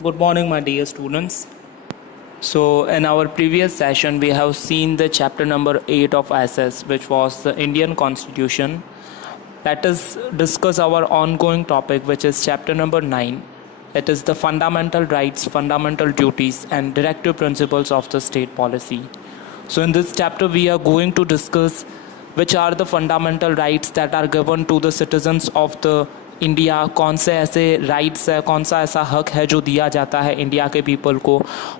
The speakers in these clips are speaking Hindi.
Good morning, my dear students. So, in our previous session, we have seen the chapter number 8 of ISS, which was the Indian Constitution. Let us discuss our ongoing topic, which is chapter number 9. It is the fundamental rights, fundamental duties, and directive principles of the state policy. So, in this chapter, we are going to discuss which are the fundamental rights that are given to the citizens of the India, कौन से ऐसे राइट्स है, कौन सा ऐसा हक है जो दिया जाता है इंडिया के पीपल को,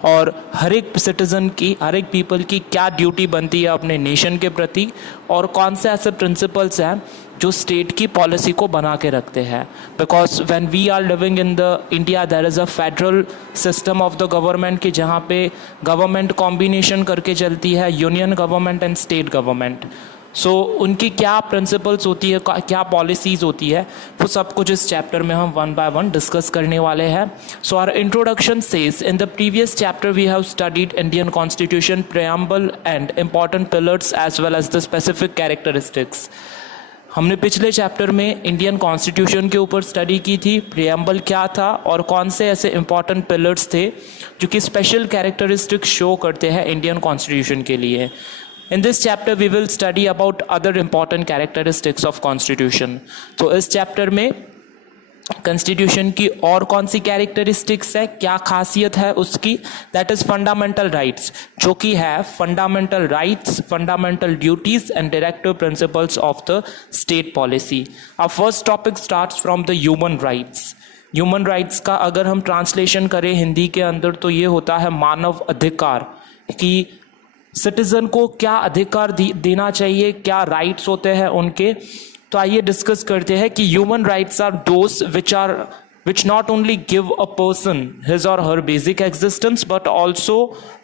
और हर एक सिटीज़न की, हर एक पीपल की क्या ड्यूटी बनती है अपने नेशन के प्रति, और कौन से ऐसे प्रिंसिपल्स हैं जो स्टेट की पॉलिसी को बना के रखते हैं. Because when we are living in the India there is a federal system of the government कि जहाँ पे गवर्नमेंट कॉम्बिनेशन करके चलती है, union government and state government. So उनकी क्या प्रिंसिपल्स होती है, क्या पॉलिसीज़ होती है, वो सब कुछ इस चैप्टर में हम वन बाय वन डिस्कस करने वाले हैं. So our introduction says in the previous chapter we have studied Indian constitution, preamble and important pillars as well as the specific characteristics. हमने पिछले चैप्टर में इंडियन कॉन्स्टिट्यूशन के ऊपर स्टडी की थी, प्रियम्बल क्या था और कौन से ऐसे इंपॉर्टेंट पिलर्स थे जो कि स्पेशल कैरेक्टरिस्टिक्स शो करते हैं इंडियन कॉन्स्टिट्यूशन के लिए. In this chapter we will study about other important characteristics of constitution. तो इस चैप्टर में कॉन्स्टिट्यूशन की और कौन सी कैरेक्टरिस्टिक्स है, क्या खासियत है उसकी, दैट इज फंडामेंटल राइट्स, जो कि है fundamental rights, fundamental duties and directive principles of the state policy. Our first topic starts from the human rights. Human rights का अगर हम ट्रांसलेशन करें हिंदी के अंदर तो ये होता है मानव अधिकार, कि सिटीजन को क्या अधिकार देना चाहिए, क्या राइट्स होते हैं उनके. तो आइए डिस्कस करते हैं कि human rights are those which not only give a person his or her basic existence but also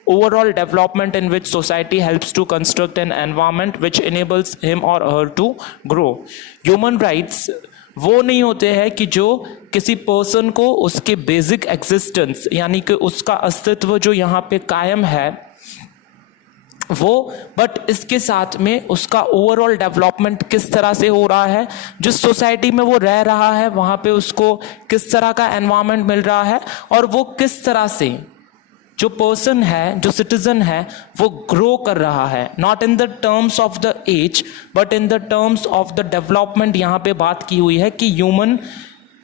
overall development in which society helps to construct an environment which enables him or her to grow. Human rights वो नहीं होते हैं कि जो किसी पर्सन को उसके बेसिक एग्जिस्टेंस यानी कि उसका अस्तित्व जो यहाँ पे कायम है वो, बट इसके साथ में उसका ओवरऑल डेवलपमेंट किस तरह से हो रहा है, जिस सोसाइटी में वो रह रहा है वहाँ पे उसको किस तरह का एनवायरनमेंट मिल रहा है, और वो किस तरह से जो पर्सन है, जो सिटीजन है, वो ग्रो कर रहा है. Not in the terms of the age but in the terms of the development. यहाँ पे बात की हुई है कि ह्यूमन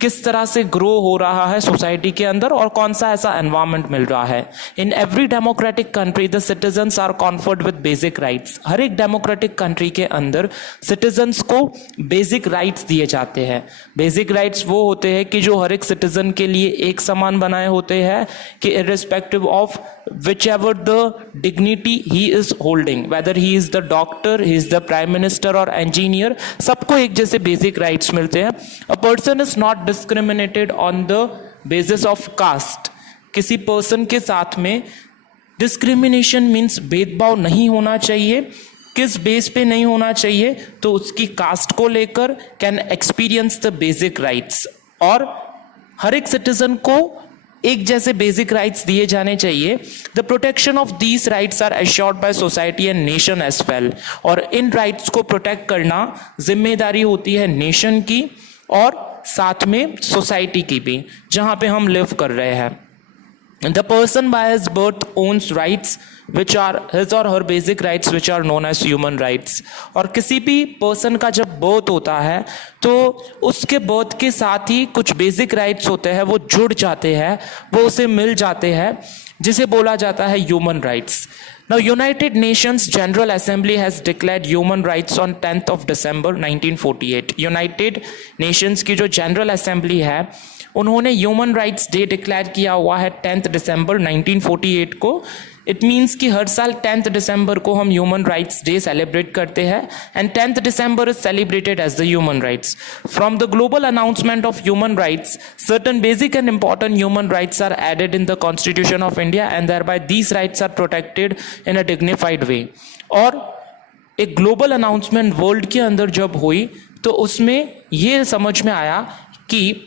किस तरह से ग्रो हो रहा है सोसाइटी के अंदर और कौन सा ऐसा एनवायरनमेंट मिल रहा है. In every democratic country the citizens are conferred with basic rights. हर एक डेमोक्रेटिक कंट्री के अंदर सिटीजन्स को बेसिक राइट्स दिए जाते हैं. बेसिक राइट्स वो होते हैं कि जो हर एक सिटीजन के लिए एक समान बनाए होते हैं, कि irrespective of whichever the dignity he is holding, whether he is the doctor, he is the prime minister और इंजीनियर, सबको एक जैसे बेसिक राइट्स मिलते हैं. A person is not discriminated on the basis of caste. किसी पर्सन के साथ में डिस्क्रिमिनेशन मीन्स भेदभाव नहीं होना चाहिए. किस बेस पे नहीं होना चाहिए, तो उसकी कास्ट को लेकर can experience the basic rights. और हर एक सिटीजन को एक जैसे बेसिक राइट्स दिए जाने चाहिए. The protection of these rights are assured by society and nation as well. और इन राइट्स को प्रोटेक्ट करना जिम्मेदारी होती है नेशन की और साथ में सोसाइटी की भी, जहाँ पे हम लिव कर रहे हैं. The person by his birth owns rights which are his or her basic rights which are known as human rights. और किसी भी पर्सन का जब बर्थ होता है तो उसके बर्थ के साथ ही कुछ बेसिक राइट्स होते हैं, वो जुड़ जाते हैं, वो उसे मिल जाते हैं, जिसे बोला जाता है human rights. Now, United Nations General Assembly has declared human rights on 10th of December 1948. United Nations की जो जनरल असेंबली है उन्होंने ह्यूमन राइट्स डे डिक्लेयर किया हुआ है 10th दिसंबर 1948 को. इट मीन्स कि हर साल 10th दिसंबर को हम ह्यूमन राइट्स डे सेलिब्रेट करते हैं, and 10th December is celebrated as the human rights. From the global announcement of human rights, certain basic and important human rights are added in the constitution of India and thereby these rights are protected in a dignified way. और एक ग्लोबल अनाउंसमेंट वर्ल्ड के अंदर जब हुई तो उसमें ये समझ में आया कि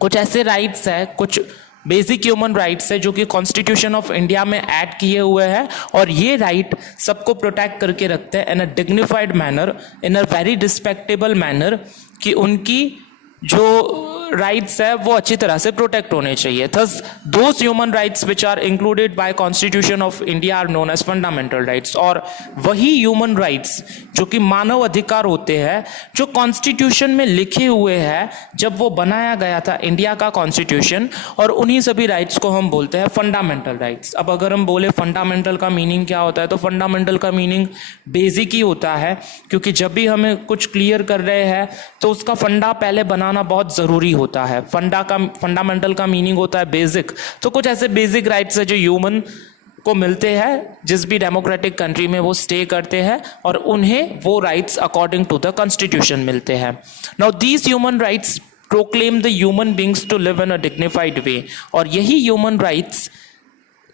कुछ ऐसे राइट्स हैं, कुछ बेसिक ह्यूमन राइट्स है जो कि कॉन्स्टिट्यूशन ऑफ इंडिया में ऐड किए हुए हैं, और ये राइट सबको प्रोटेक्ट करके रखते हैं in a dignified manner, in a very respectable manner, कि उनकी जो राइट्स है वो अच्छी तरह से प्रोटेक्ट होने चाहिए. Thus those human rights which are included by constitution of India are known as fundamental rights. और वही ह्यूमन राइट्स जो कि मानव अधिकार होते हैं जो कॉन्स्टिट्यूशन में लिखे हुए हैं जब वो बनाया गया था इंडिया का कॉन्स्टिट्यूशन, और उन्हीं सभी राइट्स को हम बोलते हैं फंडामेंटल राइट्स. अब अगर हम बोले फंडामेंटल का मीनिंग क्या होता है, तो फंडामेंटल का मीनिंग बेसिक ही होता है, क्योंकि जब भी हमें कुछ क्लियर कर रहे हैं तो उसका फंडा पहले बनाना बहुत जरूरी होता है. फंडामेंटल का मीनिंग होता है बेसिक. तो कुछ ऐसे बेसिक राइट्स है जो ह्यूमन को मिलते हैं जिस भी डेमोक्रेटिक कंट्री में वो स्टे करते हैं, और उन्हें वो rights according to the constitution मिलते हैं. Now these human rights proclaim the human beings to live in a dignified way. और यही ह्यूमन राइट्स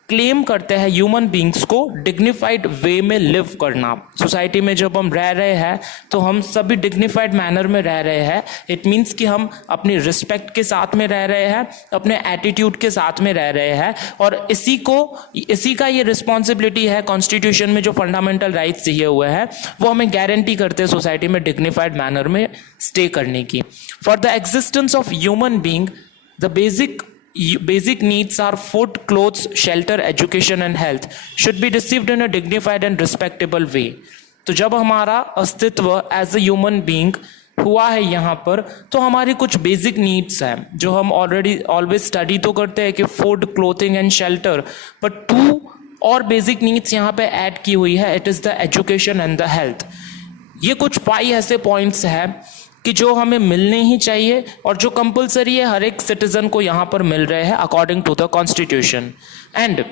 क्लेम करते हैं ह्यूमन बींग्स को डिग्निफाइड वे में लिव करना. सोसाइटी में जब हम रह रहे हैं तो हम सभी डिग्निफाइड मैनर में रह रहे हैं. इट मीन्स कि हम अपनी रिस्पेक्ट के साथ में रह रहे हैं, अपने एटीट्यूड के साथ में रह रहे हैं, और इसी का ये रिस्पॉन्सिबिलिटी है. कॉन्स्टिट्यूशन में जो फंडामेंटल राइट्स दिए हुए हैं वो हमें गारंटी करते हैं सोसाइटी में डिग्निफाइड मैनर में स्टे करने की. For the existence of human being the basic needs are food, clothes, shelter, education and health should be received in a dignified and respectable way. तो जब हमारा अस्तित्व एज अ ह्यूमन बीइंग हुआ है यहाँ पर, तो हमारी कुछ बेसिक नीड्स हैं जो हम ऑलवेज स्टडी तो करते हैं कि food, clothing and shelter, but 2 और बेसिक नीड्स यहाँ पे ऐड की हुई है. It is the education and the health. ये कुछ 5 ऐसे पॉइंट्स हैं कि जो हमें मिलने ही चाहिए और जो कंपलसरी है, हर एक सिटीजन को यहाँ पर मिल रहे हैं according to the constitution. And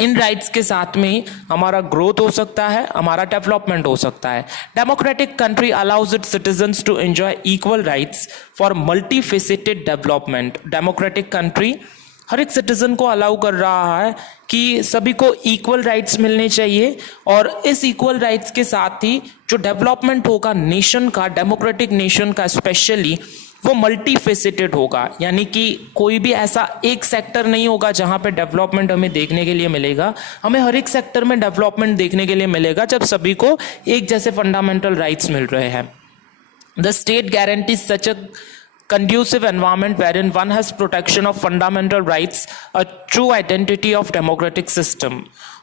इन राइट्स के साथ में ही हमारा ग्रोथ हो सकता है, हमारा डेवलपमेंट हो सकता है. Democratic country allows its citizens to enjoy equal rights for multi faceted development. Democratic country हर एक सिटीजन को अलाउ कर रहा है कि सभी को इक्वल राइट्स मिलने चाहिए, और इस इक्वल राइट्स के साथ ही जो डेवलपमेंट होगा नेशन का, डेमोक्रेटिक नेशन का स्पेशली, वो मल्टी फेसेटेड होगा. यानी कि कोई भी ऐसा एक सेक्टर नहीं होगा जहां पे डेवलपमेंट हमें देखने के लिए मिलेगा. हमें हर एक सेक्टर में डेवलपमेंट देखने के लिए मिलेगा जब सभी को एक जैसे फंडामेंटल राइट्स मिल रहे हैं. The state guarantees such a conducive environment wherein one has protection of fundamental rights, a true identity of democratic system.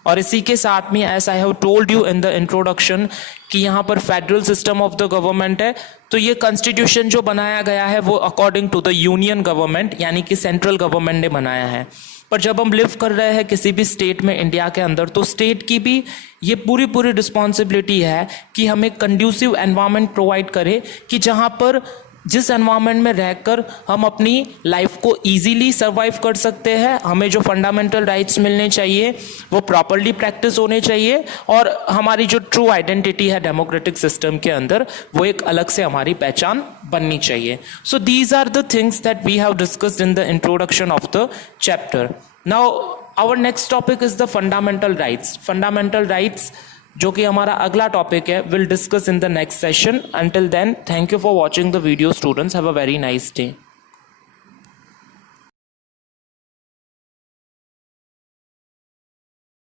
और इसी के साथ में, as I have told you in the introduction, कि यहाँ पर federal system of the government है. तो ये कॉन्स्टिट्यूशन जो बनाया गया है वो according to the union government यानी कि सेंट्रल गवर्नमेंट ने बनाया है. पर जब हम लिव कर रहे हैं किसी भी स्टेट में इंडिया के अंदर, तो स्टेट की भी ये पूरी रिस्पॉन्सिबिलिटी है कि हमें कंड्यूसिव एनवायरनमेंट प्रोवाइड करे, कि जहाँ पर जिस एनवायरनमेंट में रहकर हम अपनी लाइफ को इजीली सर्वाइव कर सकते हैं. हमें जो फंडामेंटल राइट्स मिलने चाहिए वो प्रॉपरली प्रैक्टिस होने चाहिए, और हमारी जो ट्रू आइडेंटिटी है डेमोक्रेटिक सिस्टम के अंदर वो एक अलग से हमारी पहचान बननी चाहिए. So these are the things that we have discussed in the introduction of the chapter. Now our next topic is the fundamental rights. Fundamental rights जो कि हमारा अगला टॉपिक है, will discuss in the next session. Until then, thank you for watching the video students. Have a very nice day.